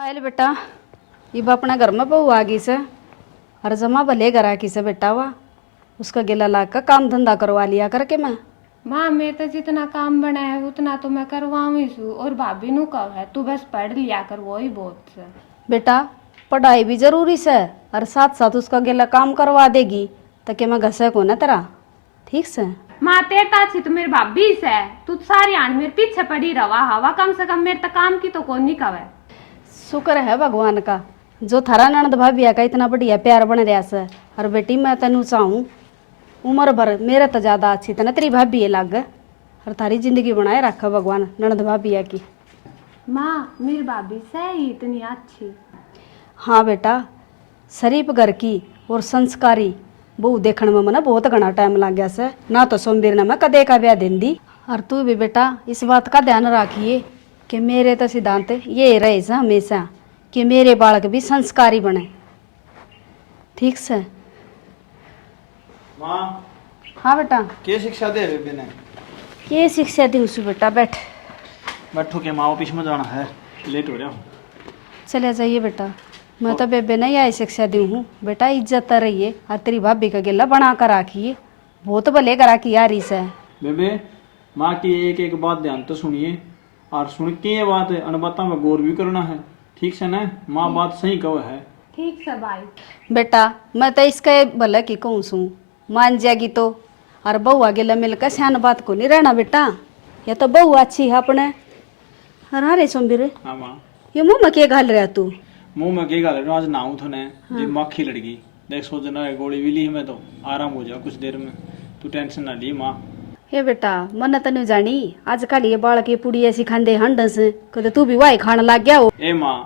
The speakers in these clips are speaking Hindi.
पायल बेटा, इब अपना घर में बहू आ गई से और जमा भले घर की से बेटा हुआ उसका गिला ला का काम धंधा करवा लिया करके मैं। माँ मैं तो जितना काम बना है उतना तो मैं करवाऊँ सू और भाभी नु कब है तू बस पढ़ लिया कर वही बहुत से। बेटा पढ़ाई भी जरूरी से और साथ साथ उसका गिला काम करवा देगी ताकि मैं घसे को ना तेरा ठीक से। माँ तेरा अच्छी तो मेरी भाभी से तू सारी आन मेरे पीछे पड़ी रवा हवा कम से कम मेरे तक काम की तो कौन नहीं कवे। शुक्र है भगवान का जो थारा ननद भाभी का इतना बढ़िया प्यार बन रहा से। और बेटी मैं तेनू चाहूँ उम्र भर मेरे तो ज़्यादा अच्छी तना तेरी भाभी लग और थारी जिंदगी बनाए रखा भगवान ननद भाभी की। माँ मेरी भाभी से ही इतनी अच्छी। हाँ बेटा शरीफ घर की और संस्कारी बहू देखने में मना बहुत घना टाइम लग गया से ना तो सोमवीर ने मैं कदे का ब्याह दिन दी। और तू भी बेटा इस बात का ध्यान रखिए कि मेरे तो सिद्धांत ये रहे से हमेशा कि मेरे बालक भी संस्कारी बने ठीक से। माँ हाँ बेटा क्या शिक्षा दे बेबे ने? ये शिक्षा दी उसू बेटा बैठ। बैठो के माँ ऑफिस में जाना है, लेट हो रहा हूँ। चले जाइए बेटा मैं तो बेबे नहीं आई शिक्षा दी हूँ बेटा इज्जत रहिए और तेरी भाभी का गिला बना कर रखिए बहुत भले करा की यार इसे। बेबे माँ की एक एक बात ध्यान तो सुनिए और सुन के ये बात अनबता में गौर भी करना है ठीक से ना। माँ बात सही कहो है। ठीक से भाई। बेटा मैं तो इसका भले की कहूँ सू मान जाएगी तो और बहू गिला मिलकर सियान बात को नहीं रहना बेटा। या तो बहू अच्छी है अपने अरे सोमबीर हाँ माँ ये मुँह में क्या घाल रहा तू? मुँह में क्या गाल आज नाऊ तो ने जी माखी लड़की देख सोचना है गोली भी ली हमें तो आराम हो जाओ कुछ देर में तू टेंशन ना ली माँ। ये बेटा मन तनु जानी आजकल ये बाल के पुड़ी ऐसी खांदे हंडस कदे तू भी वाई खाने लग गया हो। ए माँ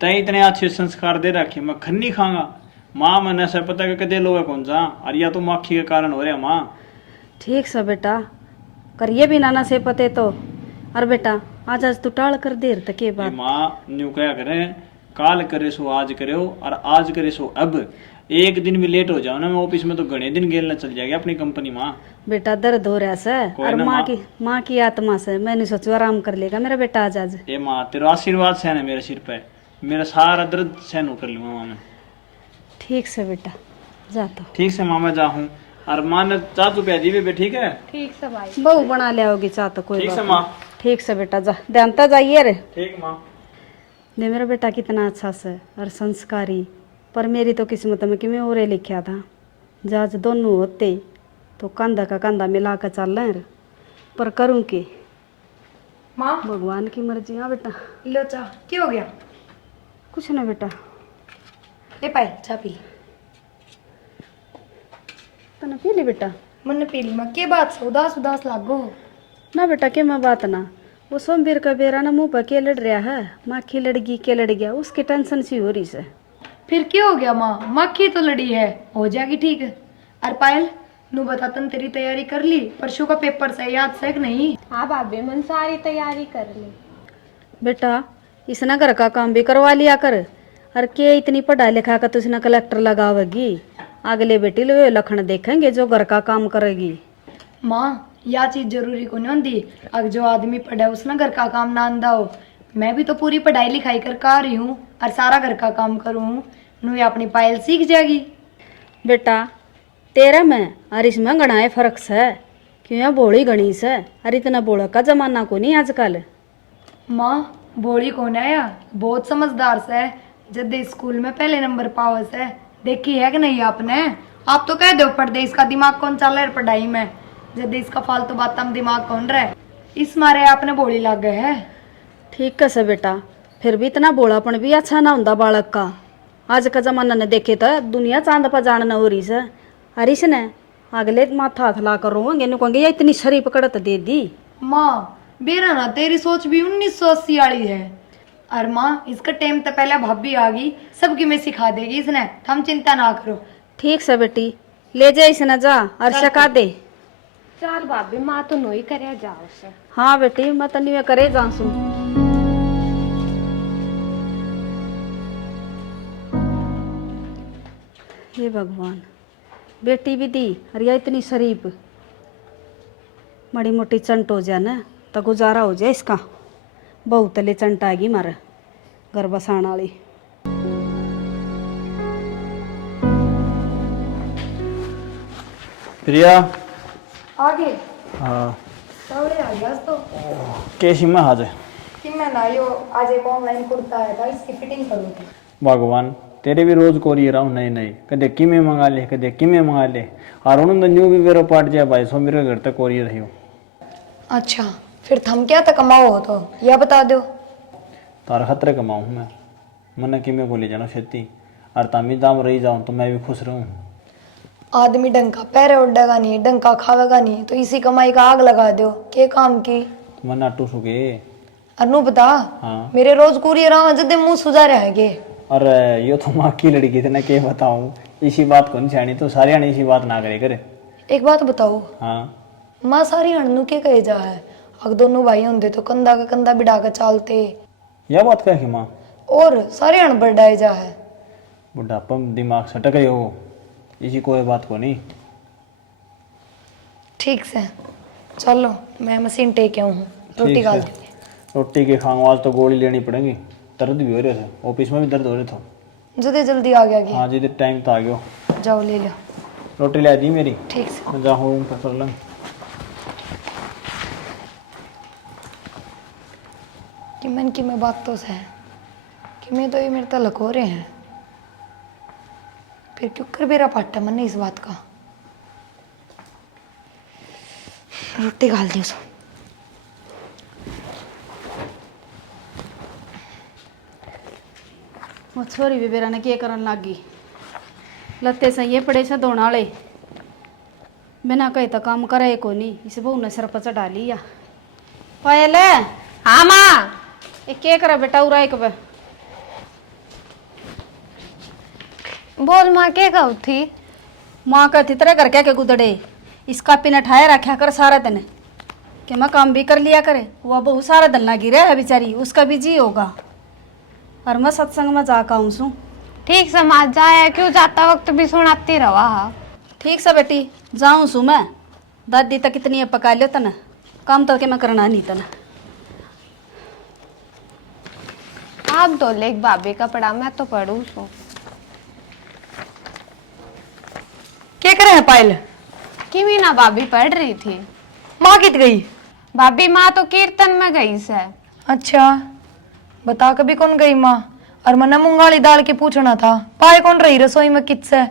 तय इतने अच्छे संस्कार दे रखे मैं खन्नी खाऊंगा माँ मैंने से पता कि कदे लोग कौन सा और या तो माखी के कारण हो रहा माँ। ठीक से बेटा करिए भी नाना से पते तो। और बेटा आज आज तू टाल कर देर तक के बाद माँ न्यू क्या करें काल करे सो आज करे हो और आज करे सो अब एक दिन भी लेट हो जाओ ना मैं ऑफिस में तो घने दिन गेलना चल जाएगा अपनी कंपनी माँ। बेटा दर्द हो रहा से और माँ की आत्मा से मैंने सोचो आराम कर लेगा मेरा बेटा आज। ए माँ तेरा आशीर्वाद सहन है मेरे सिर पे मेरा सारा दर्द सहन कर लूंगा माँ मैं। ठीक से बेटा जा तो। ठीक से माँ मैं जाऊँ और माँ ने चाह तो प्याजी भी ठीक है। ठीक से भाई। बहू बना ले आओगी चाह तो कोई ठीक बात से नहीं। माँ। ठीक से बेटा जा ध्यानता जाइए रे। ठीक माँ। ने मेरा बेटा कितना अच्छा से और संस्कारी पर मेरी तो किस्मत में कि मैं और लिखा था जज दोनों होते तो कंधा का कंधा मिला कर चल रहे पर करूँ कि माँ भगवान की मर्जी। हाँ बेटा लो चाह क्या हो गया? कुछ ना बेटा ले पाई चाह पी। तना पी ली बेटा। मन पी ली माँ के बात से उदास उदास लागो ना बेटा के मैं बात ना वो सोमवीर का बेरा ना मुँह पर के लड़ रहा है माखी लड़गी के लड़ गया उसकी टेंशन सी हो रही से। फिर क्या हो गया माँ? मक्खी तो लड़ी है हो जाएगी ठीक है। और पायल नू बता तन तेरी तैयारी कर ली परसों का पेपर से याद से कि नहीं? हाँ भाभी मन सारी तैयारी कर ली। बेटा इसने घर का काम भी करवा लिया कर और के इतनी पढ़ाई लिखा कर तुझने कलेक्टर लगावेगी अगले बेटी लो लखन देखेंगे जो घर का काम करेगी। माँ यह चीज जरूरी को नहीं होती अगर जो आदमी पढ़ा उसने घर का काम ना आंदा हो। मैं भी तो पूरी पढ़ाई लिखाई कर का रही हूँ और सारा घर का काम करूँ नू अपनी पायल सीख जाएगी। बेटा तेरा में और इसमें गणाए फर्क से क्यों बोली गणी से और इतना बोला का जमाना को नहीं आजकल। माँ बोली कौन आया बहुत समझदार से जब स्कूल में पहले नंबर पावस है देखी है कि नहीं आपने? आप तो कह दो पढ़ते इसका दिमाग कौन चल रहा है पढ़ाई में जब इसका फालतू बात हम दिमाग कौन रहा है इस मारे आपने बोली लग गए है। ठीक कैसे बेटा फिर भी इतना बोलापन भी अच्छा ना होता बालक का। आज का जमाना ने देखे तो दुनिया चांद पर जानना हो रही से और इसने अगले माथा हाथ ला कर रोएंगे नु कहेंगे ये इतनी शरीफ कड़त दे दी। माँ बेरा ना तेरी सोच भी 1980 वाली है और माँ इसका टाइम तो पहले भाभी आ गई सबकी मैं सिखा देगी इसने हम चिंता ना करो। ठीक से बेटी ले जा इसने जा और सिखा दे। चल भाभी माँ तो नहीं करे जाओ से। हाँ बेटी मैं तनी में करे जासू। हे भगवान बेटी भी दी और यह इतनी शरीफ बड़ी मोटी चंट हो जाए ना तो गुजारा हो जाए इसका बहुत तले चंट आएगी मारे घर बसाण वाली। प्रिया आगे हाँ सवरे आ गया तो कैसी मैं आज कि मैं ना यो आज एक ऑनलाइन कुर्ता आया था, इसकी फिटिंग करूँ थी। भगवान तेरे भी रोज कोरियर आऊँ नई नई, कदे किमें मंगा ले कदे किमें मंगा ले, और उन्होंने न्यू भी मेरा पार्ट जाए भाई सो मेरे घर तक कोरियर है। अच्छा फिर थम क्या तक कमाओ हो तो यह बता दो। तार खतरे कमाऊँ मैं, मैंने किमें को ले जाना खेती, और तामी दाम रही जाऊँ तो मैं भी खुश रहूँ। आदमी डंका पैरे उड़ेगा नहीं, डंका खावेगा नहीं, तो इसी कमाई का आग लगा दो के काम की। मैं नाटू सुगे। अनु बता हाँ मेरे रोज कुरियर आवा जदे मुंह सुजा रहेगे। अरे ये तो माँ की लड़की थी ना, क्या बताऊँ, इसी बात को नहीं छानी तो सारे आने इसी बात ना करे करे। एक बात बताओ, हाँ माँ सारी हणनू के कहे जा है, अग दोनों भाई होंगे तो कंधा का कंधा बिठा के चालते, यह बात क्या है माँ, और सारे हण बढ़ाए जा है। बुढ़ापा में दिमाग सटक रहे हो, इसी कोई बात को नहीं। ठीक से चलो मैं मशीन टेक आऊँ हूँ, रोटी ठीक डाल है। दूँगी। रोटी के खाऊं आज तो गोली लेनी पड़ेगी, दर्द भी हो रहे थे, ऑफिस में भी दर्द हो रहे थे। जल्दी जल्दी आ गया हाँ जी टाइम तो आ गयो, जाओ ले लो। रोटी ला दी मेरी, ठीक से मैं जाऊँ रूम पर कर लूँ। कि मन की मैं बात तो है कि मैं तो ये मेरे तलक हो रहे हैं, फिर क्यों कर मेरा पाटा मन नहीं इस बात का। रोटी डाल दी उसको। वो छोरी भी बेरा ने क्या करन लागी, लत्ते सही पड़े से धोने वाले, बिना कहीं तो काम करे को नहीं, इस बहू ने सिर पर चढ़ा लिया। पायल हाँ माँ। ये क्या करा बेटा उरा एक बे। बोल माँ, क्या कहू थी? माँ कहती तेरे घर क्या के गुदड़े, इसका पिन ठाए रखा कर सारा दिन, कि मैं काम भी कर लिया करे, वह बहू सारा दिन लगी रहे है बेचारी, उसका भी जी होगा, और मैं सत्संग में जाकर आऊँ सू। ठीक से माँ जाया, क्यों जाता वक्त भी सुनाती रवा। ठीक से बेटी जाऊँ सू मैं, दादी तक कितनी पका लियो तन, काम तो के मैं करना नहीं तन। आप तो लेख भाभी का पढ़ा, मैं तो पढ़ू सू। क्या करे है पायल? कि मीना भाभी पढ़ रही थी। माँ कित गई? भाभी माँ तो कीर्तन में गई से। अच्छा बता कभी कौन गई माँ? और मना मूंगाली दाल के पूछना था, पाए कौन रही रसोई में किससे?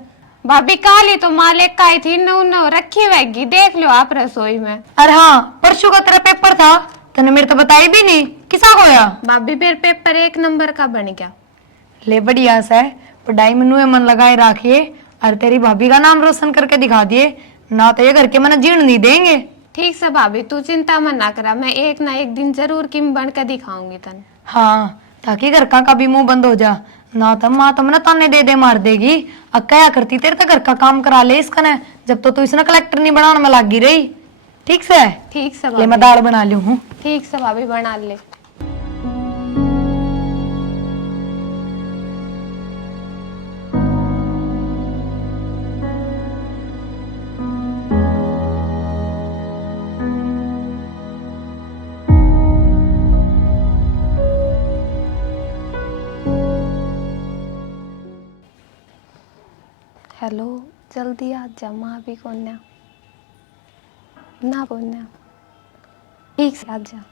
भाभी काली तो माँ लेकर आई थी, नौ नौ रखी रहेगी, देख लो आप रसोई में। अरे हाँ परसों का तेरा पेपर था, तने मेरे तो बताई भी नहीं, किसा खोया? भाभी फिर पेपर 1 नंबर का बन गया। ले बढ़िया से पढ़ाई में नुए मन लगाए रखिए, और तेरी भाभी का नाम रोशन करके दिखा दिए, ना तो ये घर के मन जीर्ण नहीं देंगे। ठीक से भाभी तू चिंता मत ना करा, मैं एक ना एक दिन जरूर किम बन कर दिखाऊंगी तन। हाँ ताकि घर का भी मुंह बंद हो जा, ना तो माँ तो मना ताने दे मार देगी। अब क्या करती तेरे तो घर का काम करा ले इसका ने, जब तो तू इसने कलेक्टर नहीं बनाने में लगी रही। ठीक से ठीक से ले मैं भाभी, दाल बना लूं हूँ। ठीक से भाभी बना ले। हेलो जल्दी आ जा, माँ भी कोन्या ना कोन्या, ठीक से आ जा।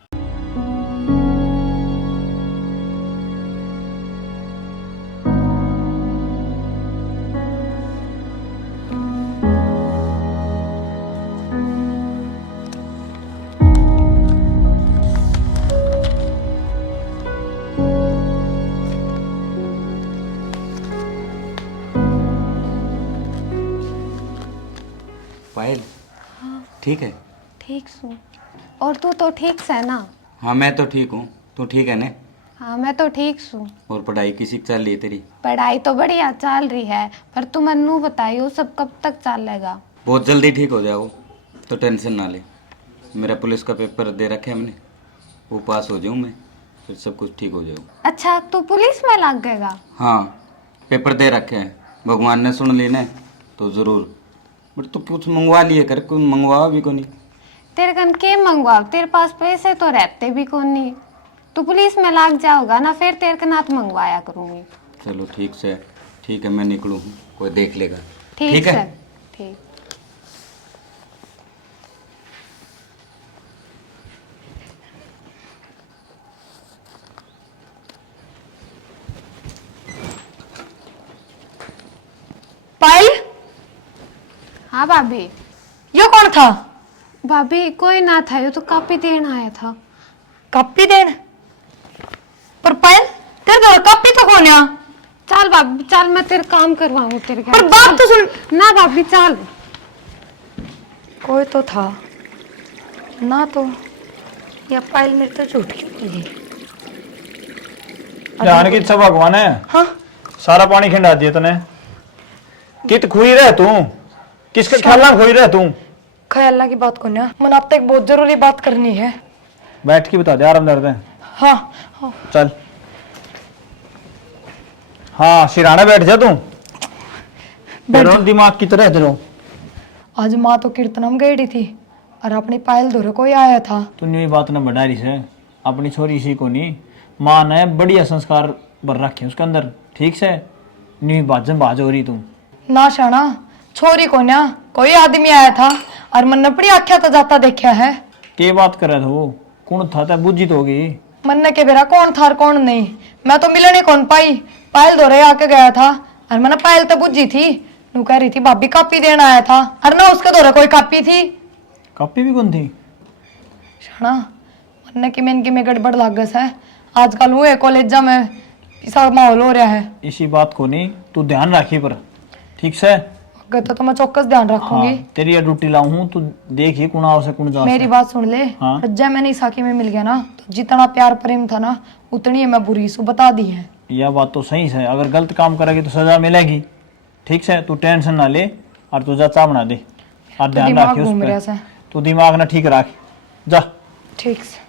पायल ठीक है? ठीक सू। और तू तो ठीक से ना? हाँ मैं तो ठीक हूँ, तू ठीक है ना? हाँ मैं तो ठीक सू। और पढ़ाई किसी चल रही है तेरी? पढ़ाई तो बढ़िया चल रही है, पर तू मन्नू बताइयो सब कब तक चलेगा? बहुत जल्दी ठीक हो जाओ, तो टेंशन ना ले। मेरा पुलिस का पेपर दे रखे हमने, वो पास हो जाऊँ मैं, फिर सब कुछ ठीक हो जाऊँ। अच्छा तू पुलिस में लग गएगा? हाँ पेपर दे रखे हैं, भगवान ने सुन ली ना तो ज़रूर। बट तू कुछ मंगवा लिए कर, कुछ मंगवा भी को नहीं। तेरे कन के मंगवाओ, तेरे पास पैसे तो रहते भी कौन नहीं। तू पुलिस में लाग जाओगा ना, फिर तेरे का नाथ मंगवाया करूंगी। चलो ठीक से, ठीक है मैं निकलूँ, कोई देख लेगा। ठीक है ठीक। पायल, हाँ भाभी। ये कौन था? भाभी कोई ना था, ये तो कॉपी देना आया था। कॉपी देन? पर पायल, तेरे तो कॉपी तो कौन है? चल भाभी चल, मैं तेरे काम करवाऊंगी तेरे घर। पर बात तो सुन ना भाभी चल। कोई तो था ना, तो या पायल मेरे तो झूठ क्यों बोली? ध्यान की सब भगवान है। हाँ सारा पानी खिंडा दिया तूने। कित खोई रह तू, किसके ख्याल में खोई रह तू? ख्याल की बात को ना, मन आप तक एक बहुत जरूरी बात करनी है। बैठ के बता दे, आराम दर्द है। हाँ हाँ चल हाँ सिराना बैठ जा तू। बैठो दिमाग की तरह तेरो। आज माँ तो कीर्तनम गई थी और अपनी पायल धोरे कोई आया था। तूने ये बात न बढ़ा रही से, अपनी छोरी इसी को नहीं, माँ ने बढ़िया संस्कार भर रखे उसके अंदर, ठीक से नी बाजन बाज हो रही तू। ना शाना, छोरी को ना कोई आदमी आया था और मन ने बड़ी आख्या तो जाता देखा है। के बात कर रहा था वो? कौन था? बुझी तो होगी। मन ने के बेरा कौन था और कौन नहीं, मैं तो मिलने कौन पाई। पायल धोरे आके गया था और मैंने पायल तो बुझी थी, नू कह रही थी भाभी कापी देना आया था, और ना उसके धोरे कोई कापी थी। कापी भी कौन थी? शाना, मन ने कि में गड़बड़ लागस है। आजकल हुए कॉलेज में ऐसा माहौल हो रहा है। इसी बात को नहीं तू ध्यान रखी पर, ठीक से। अगर तो मैं चौकस ध्यान रखूंगी। हाँ, तेरी ये ड्यूटी लाऊं हूं, तू देखिए कौन आओ से कौन जा। मेरी बात सुन ले। हाँ। जब मैंने साकी में मिल गया ना, तो जितना प्यार प्रेम था ना, उतनी मैं बुरी सु बता दी है। यह बात तो सही है, अगर गलत काम करेगी तो सजा मिलेगी, ठीक से। तू टेंशन ना ले और तू जा चाह बना दे और ध्यान दिमाग रखिए घूम रहा उस है। पर। तू दिमाग ना ठीक रख, जा। ठीक से।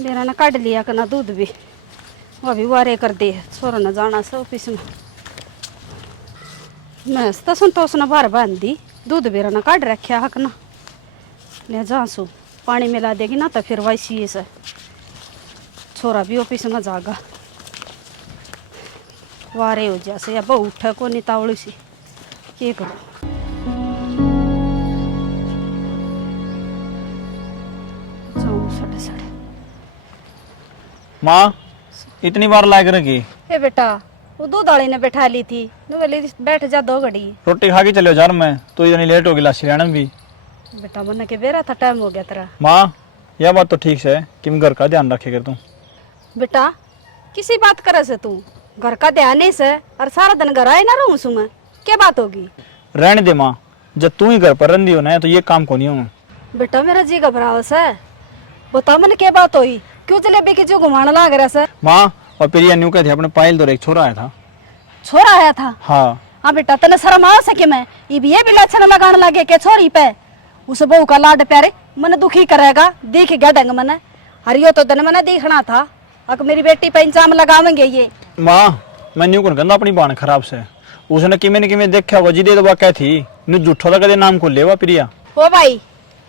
मेरा ना काट लिया करना दूध भी, वो भी वारे कर दे, छोरा न जाना से ऑफिस में। मैं तो संतोष न बाहर बांध दी, दूध बेरा न काट रखा हक ना ले जा सू, पानी मिला देगी ना तो फिर वैसी से छोरा भी ऑफिस में जागा। वारे हो जैसे अब उठ को नितावड़ी सी के करो। जाऊं सड़े सड़े। माँ इतनी बार लायक रखी? ए बेटा, वो दूध वाली ने बैठा ली थी, बोली बैठ जा 2 घड़ी। रोटी खा के चले जा मैं तो, इतनी लेट हो गई लाशी रहना भी। बेटा मन के बेरा था, टाइम हो गया तेरा। माँ यह बात तो ठीक है कि मैं घर का ध्यान रखे कर तू। बेटा किसी बात करे से तू घर का ध्यान नहीं से और सारा दिन घर आए ना रहूं सु मैं, क्या बात होगी? रहने दे माँ, जब तू ही घर पर रही हो ना तो ये काम को नहीं हूँ। बेटा मेरा जी घबराव से, बता मन क्या बात हुई, क्यों जलेबी की जो घुमाने लग रहा से? माँ और फिर ये न्यू कहते अपने पायल दो एक छोरा आया था। छोरा आया था? हाँ। हाँ बेटा तने शर्म आ सके मैं ये भी लक्षण लगाने लगे के छोरी पे, उस बहू का लाड प्यारे मन दुखी करेगा, देख गया ढंग मन। हरियो तो तने मैंने देखना था, अब मेरी बेटी पे इंजाम लगावेंगे ये। माँ मैं न्यू कौन कहता अपनी बाण खराब से, उसने किमें देखा होगा जिदे तो क्या थी न्यू झूठो था कदे नाम को लेवा प्रिया। ओ भाई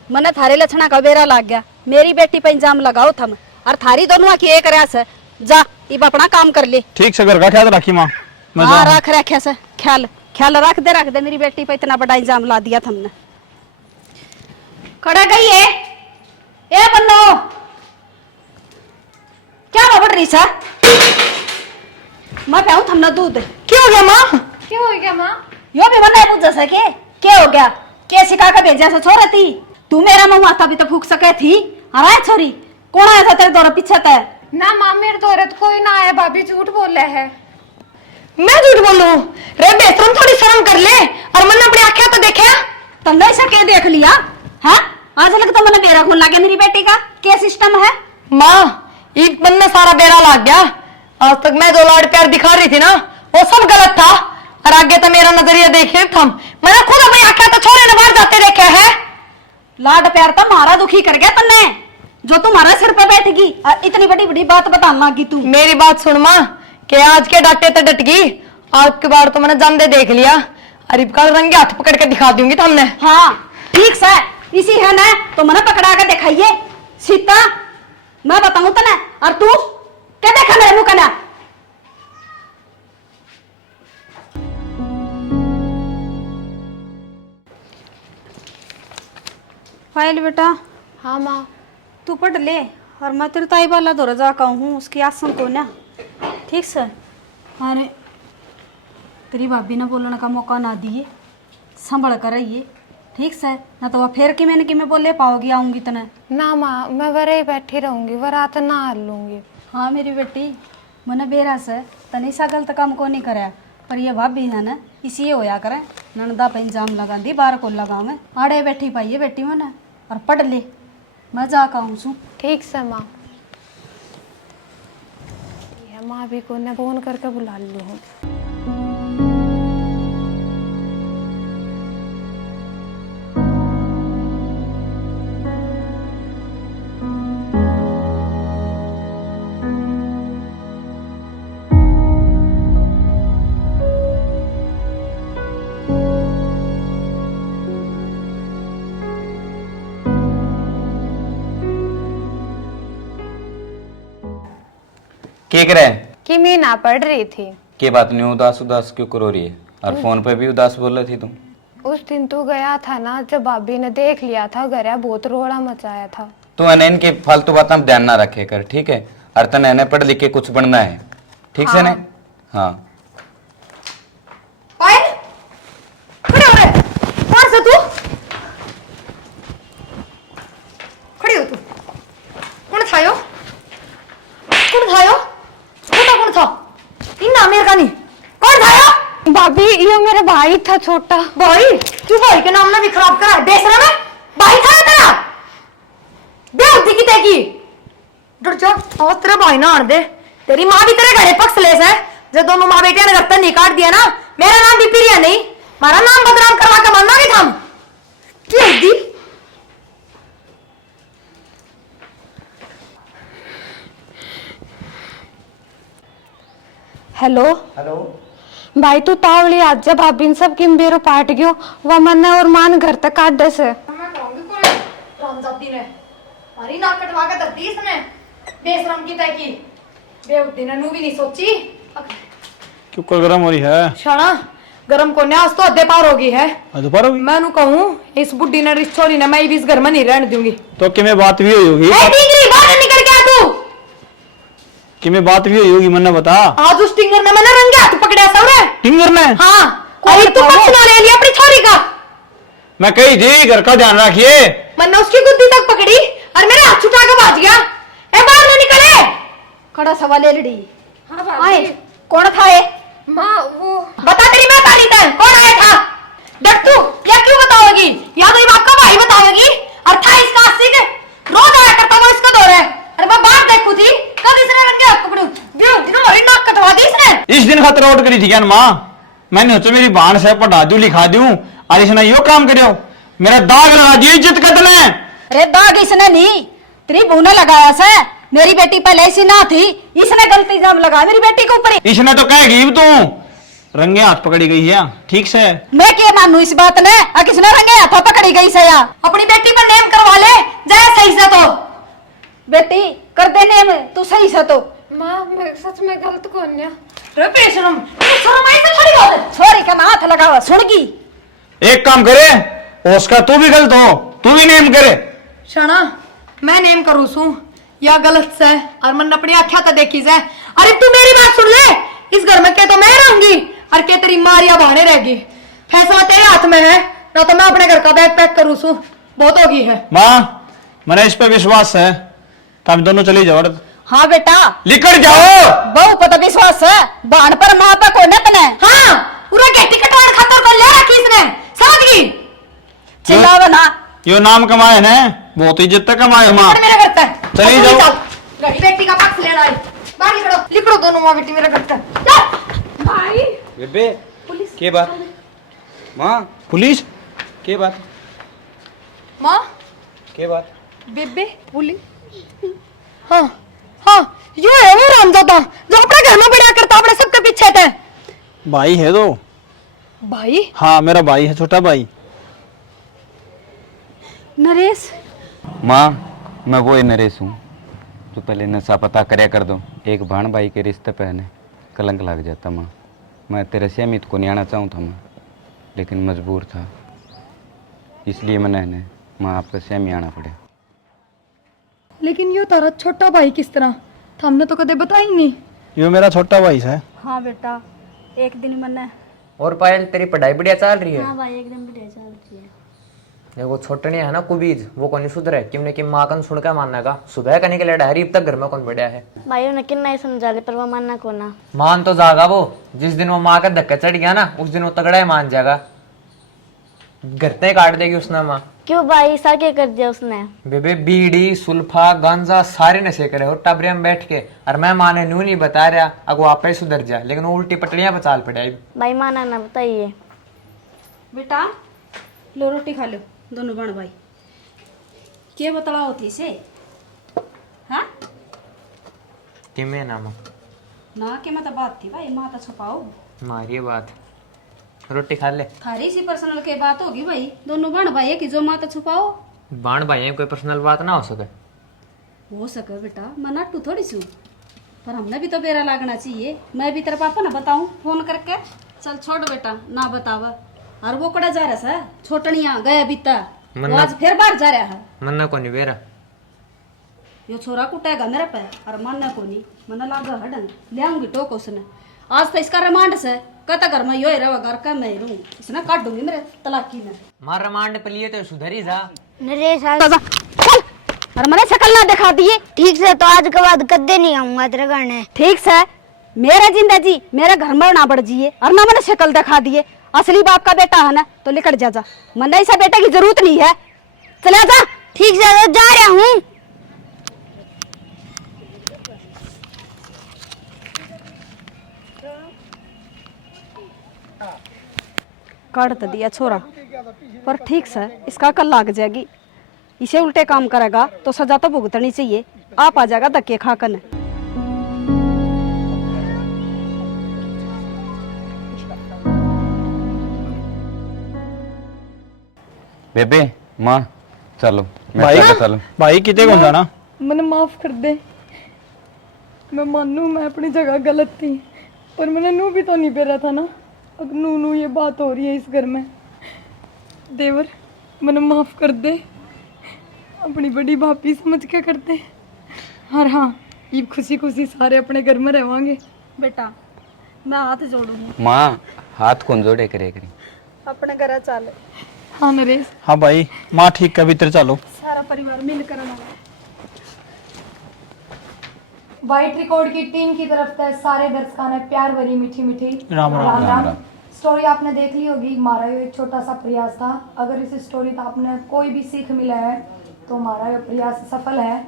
मने थारे लक्षणा का बेरा लाग गया, मेरी बेटी पे इंजाम लगाओ थम और थारी दोनों की एक रहा से, जा इब अपना काम कर ले। ठीक से घर का ख्याल रखी माँ। हाँ रख रखे से ख्याल ख्याल रख दे मेरी बेटी पे इतना बड़ा इंजाम ला दिया तुमने। खड़ा गई है ए बन्नो, क्या बबड़ रही सर? मैं पाऊं थमना दूध। क्या हो गया माँ? क्यों हो गया माँ? यो भी मना पूछ सके क्या हो गया, क्या सिखा के भेजा से छोरा थी तू? मेरा मुंह आता भी तो फूक सके थी। अरे छोरी कौन आया था तेरे दौरा पीछे ते? ना माँ मेरे द्वारा तो कोई ना आया, भाभी झूठ बोल रहे है। मैं झूठ बोलूं? रे बेशरम थोड़ी शर्म कर ले, और मन अपनी आंखें तो देखे। तंदा ऐसा क्या देख लिया? हाँ आज लग तो मैंने बेरा खून लागे मेरी बेटी का, क्या सिस्टम है? माँ ईद मन में सारा बेरा लाग गया। आज तक मैं जो लाड प्यार दिखा रही थी ना वो सब गलत था, और आगे तो मेरा नजरिया देखे थम, मैंने खुद अपनी आंखें तो छोरे ने बाहर जाते देखे है। लाड प्यार तो मारा दुखी कर गया तन्ने, जो तुम्हारा सिर पे बैठगी और इतनी बड़ी बड़ी बात बताने लगी तू। मेरी बात सुन माँ, के आज के डांटे तो डट गई, आज की बार तो मैंने जानदे देख लिया, अरे कल रंगे हाथ पकड़ के दिखा दूंगी तुमने। हाँ ठीक से इसी है ना तो मैंने पकड़ा के दिखाइए, सीता मैं बताऊं तने और तू क्या देखा मेरे मुंह कना। फाइल बेटा हाँ माँ। तू पढ़ ले और मैं तेरे ताई वाला दौरा जा हूँ उसकी आसन को ना। ठीक से अरे तेरी भाभी ने बोलने का मौका ना दिए, संभल कर रहिए। ठीक से ना तो वह फिर कि मैं बोले पाओगी आऊंगी तने। ना माँ, मैं वरे ही बैठी रहूंगी, वरात ना हल लूंगी। हाँ मेरी बेटी मैंने बेरा से तनी सा गलत काम को नहीं कराया, पर ये भाभी है ना इसी होया करे ननदा पे इंजाम लगा दी बार को लगा मैं आड़े बैठी पाइए बेटी मैंने और पढ़ ले मैं जा कहूँ सू। ठीक से माँ। ये माँ भी को ने फोन करके बुला लूँ। क्या करे कि मैं ना पढ़ रही थी। के बात नहीं, उदास उदास क्यों करो रही है? और फोन पे भी उदास बोल रही थी तुम। उस दिन तू गया था ना, जब भाभी ने देख लिया था, घर बहुत रोड़ा मचाया था। तू है इनके फालतू बातों में ध्यान ना रखे कर, ठीक है? और तने है पढ़ लिख के कुछ बनना है, ठीक से ना? हाँ पायल खड़ी हो रे, कौन सा तू? खड़ी हो तू? कौन था यो? कौन था यो? कौन था? इन्ना मेरे का नहीं, कौन था यो? भाभी ये मेरा भाई था छोटा। भाई तू भाई के नाम ना भी खराब करा बेसरा में भाई था तेरा बेहोती की तेगी डर जा और तेरा भाई ना आन दे। तेरी माँ भी तेरे घरे पक्ष लेस है, जब दोनों माँ बेटिया ने रक्त नहीं काट दिया ना, मेरा नाम भी प्रिया नहीं, मारा नाम बदनाम करवा के मरना नहीं था। क्या दी हेलो हेलो भाई, तू तावली आज जब भाभी सब किम बेरो पाट गयो, वह मन और मान घर तक काट दे से। मैं कहूंगी कोई रामजाती ने मारी नाक कटवा के धरती इसने बेशरम की तय की बेवती ने नू भी नहीं सोची। क्यों कर गरम हो रही है? शाना गरम को न्यास तो अद्धे पार होगी है। दोपहर होगी मैं नू कहूं इस बुड्ढी ने रिश्तोरी ने मैं भी इस घर में नहीं रहने दूंगी। तो कि मैं बात भी हुई होगी, ए डिग्री बाहर निकल के आ तू। कि मैं बात भी हुई होगी, मन्ना बता। आज उस टिंगर ने मैंने रंगे हाथ पकड़ा सवरे। टिंगर ने? हां कोई तू पक्ष ना ले लिया अपनी छोरी का। मैं कही थी घर का ध्यान रखिए। मैंने उसकी गुद्दी तक पकड़ी और मेरा हाथ छुटा के भाग गया। ए बाहर ना निकले। खड़ा सवाल लड़ी। हाँ आए कौन था ये? माँ वो बता तेरी मैं ताली था कौन आया था? डर तू या क्यों बताओगी? या तो ये बाप का भाई बताओगी और था इसका आशिक रोज आया करता वो इसका दौर है। अरे मैं बात देखू थी कब इसने रंगे हाथ पकड़ू बियो इन्होंने हमारी नाक कटवा दी इसने। इस दिन खतरा उठ करी थी क्या माँ? मैंने सोचा मेरी बहन से पढ़ा दूं लिखा दूं और इसने यो काम करो, मेरा दाग लगा दिया इज्जत कदम है। अरे दाग इसने नहीं तेरी बहू ने लगाया से। मेरी बेटी पहले ऐसी ना थी, इसने गलत इल्जाम लगाया मेरी बेटी के ऊपर। इसने तो कहेगी तू रंगे हाथ पकड़ी गई है, ठीक से? मैं क्या मानू इस बात ने? किसने रंगे हाथों पकड़ी गई से या? अपनी बेटी पर नेम करवा ले जाए सही से। तो बेटी कर दे नेम तू सही से। तो माँ मैं सच में गलत कौन है? रे बेशरम तू शर्म आई से थोड़ी बात है। छोरी का हाथ लगावा सुनगी। एक काम करे उसका तू भी गलत हो, तू भी नेम करे। शाना मैं नेम करूँ सू या गलत से और मन अपनी आख्या तो देखी से। अरे तू मेरी बात सुन ले, इस घर में क्या तो मैं रहूंगी और क्या तेरी मारिया बहाने रहेगी। फैसला तेरे हाथ में है, ना तो मैं अपने घर का बैग पैक करूँ सू बहुत होगी है। माँ मैंने इस पे विश्वास है, हम दोनों चली जाओ। हाँ बेटा लिखकर जाओ। बहु पता विश्वास है बाण पर माँ पे कोई नत ने। हाँ पूरा गेटी कटवाने खातर को ले रखी इसने समझ गई। चिल्लावा ना। यो नाम कमाए ने बहुत इज्जत तक कमाए माँ। और मेरे घर पे चली जाओ। घड़ी बेटी का पक्ष लेना है बाहर निकलो लिखो दोनों माँ बेटी मेरे घर पे। भाई बेबे के बात? माँ पुलिस के बात? माँ के बात? बेबे पुलिस। हाँ हाँ यो है वो रामजादा जो अपने घर में बढ़िया करता अपने सबके पीछे थे। भाई है तो? भाई हाँ मेरा भाई है, छोटा भाई। नरेश माँ मैं वो ही नरेश हूँ जो पहले नशा पता करया कर दो। एक भाण भाई के रिश्ते पहने कलंक लग जाता माँ। मैं तेरे से अमित को नहीं आना चाहूँ था माँ, लेकिन मजबूर था, इसलिए मैंने माँ आपका सेमी आना पड़े। लेकिन यो तारा छोटा भाई किस तरह था, हमने तो कदे बताई नहीं। यो मेरा छोटा भाई है। हाँ बेटा, एक दिन मैंने। और पायल तेरी पढ़ाई बढ़िया चल रही है? हाँ भाई एकदम बढ़िया चल रही है। देखो छोटनी है ना कुबीज, वो कौन सुधरे किमने की माँ कन सुन के मानने का सुबह का निकले डहरी अब तक घर में कौन बढ़िया है। भाई उन्हें कितना ही समझा ले पर वो मानना को ना। मान तो जागा वो, जिस दिन वो माँ का धक्का चढ़ गया ना उस दिन वो तगड़ा ही मान जाएगा, घर ते काट देगी उसने माँ। क्यों भाई ऐसा क्या कर दिया उसने? बेबे बीड़ी सुल्फा गांजा सारे नशे करे और टबरे में बैठ के, और मैं माँ ने नू नहीं बता रहा अगो आप ही सुधर जा, लेकिन वो उल्टी पटड़ियां पर चाल पड़े। भाई माना ना बताइए। बेटा लो रोटी खा लो दोनों बहन भाई। क्या बतला होती से? हाँ किमे ना माँ? ना के मतलब बात थी भाई, माँ तो छुपाओ। मारिए बात, रोटी खा ले। थारी सी पर्सनल के बात होगी भाई, दोनों बहन भाई है कि जो माँ तो छुपाओ। बाण भाई कोई पर्सनल बात ना हो सके। हो सके बेटा, मैं नट्टू थोड़ी सी हूँ, पर हमने भी तो बेरा लागना चाहिए। मैं भी तेरे पापा ना बताऊं फोन करके? चल छोड़ बेटा ना बतावा। और वो कड़ा जा रहा सा छोटनिया गया बीता, वो आज फिर बाहर जा रहा है। मन्ना को नहीं बेरा, यो छोरा कुटेगा मेरे पे और मानना को नहीं, मना लागा हडन ले आऊंगी टोक उसने। आज तो इसका रिमांड से कहता घर में यो ही रहा घर का मैं ही रहूं, इसने काट दूंगी मेरे तलाकी में। मार रिमांड पे लिए तो सुधरी जा। नरेश चल और मैंने शकल ना दिखा दिए। ठीक से तो आज के बाद कदे नहीं आऊंगा तेरे घर ने। ठीक से मेरा जिंदा जी मेरे घर में ना बढ़ जिए और ना मैंने शक्ल दिखा दिए। असली बाप का बेटा है ना तो निकट जा। मैंने ऐसा बेटे की जरूरत नहीं है, चले जा। ठीक से तो जा रहा हूँ। काट तो दिया छोरा, पर ठीक से इसका कल लाग जाएगी। इसे उल्टे काम करेगा तो सजा तो भुगतनी चाहिए। आप आ जाएगा धक्के खाकर। बेबे माँ चलो भाई चलो। भाई किते कौन जाना? मैंने माफ कर दे, मैं मानू मैं अपनी जगह गलत थी, पर मैंने नू भी तो नहीं बेरा था ना। अब नू नू ये बात हो रही है इस घर में। देवर मैंने माफ कर दे, अपनी बड़ी भाभी समझ के कर दे। और हाँ ये खुशी खुशी सारे अपने घर में रहेंगे। बेटा मैं हाथ जोड़ूंगी, माँ हाथ कौन जोड़े करे करी। अपने घर चल। हाँ नरेश। हाँ भाई माँ ठीक है, भीतर चलो। सारा परिवार मिलकर वाइट रिकॉर्ड की टीम की तरफ से सारे दर्शकों ने प्यार भरी मीठी मीठी राम राम राम। स्टोरी आपने देख ली होगी। हमारा ये एक छोटा सा प्रयास था। अगर इस स्टोरी का आपने कोई भी सीख मिला है तो हमारा ये प्रयास सफल है।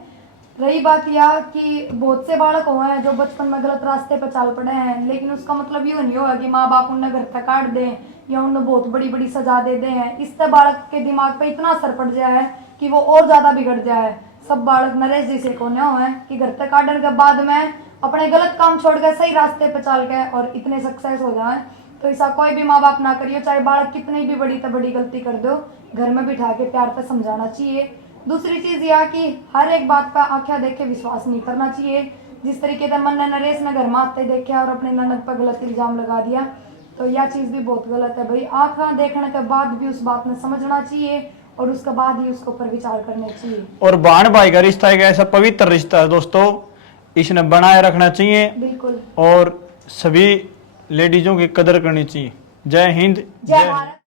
रही बात यह कि बहुत से बालक हुए हैं जो बचपन में गलत रास्ते पर चल पड़े हैं, लेकिन उसका मतलब यूँ नहीं होगा कि माँ बाप उन्हें घर तक काट दें या उन्हें बहुत बड़ी बड़ी सजा दे दें। इससे बालक के दिमाग पे इतना असर पड़ जाए है कि वो और ज्यादा बिगड़ जाए। सब बालक नरेश जैसे को न हुए कि घर तक काटने के बाद में अपने गलत काम छोड़ कर सही रास्ते पर चल गए और इतने सक्सेस हो जाए। तो ऐसा कोई भी माँ बाप ना करियो, चाहे बालक कितनी भी बड़ी तो बड़ी गलती कर दो, घर में बिठा के प्यार पे समझाना चाहिए। दूसरी चीज यह कि हर एक बात का आंखें देख के विश्वास नहीं करना चाहिए। जिस तरीके से मन ने नरेश ने घर में आते देखे और अपने ननद पर गलत इल्जाम लगा दिया, तो यह चीज भी बहुत गलत है भाई। आंखें देखने के बाद भी उस बात में समझना चाहिए और उसके बाद ही उसके ऊपर विचार करना चाहिए। और बहन भाई का रिश्ता एक ऐसा पवित्र रिश्ता है दोस्तों, इसने बनाए रखना चाहिए। बिल्कुल। और सभी लेडीजों की कदर करनी चाहिए। जय हिंद, जय भारत।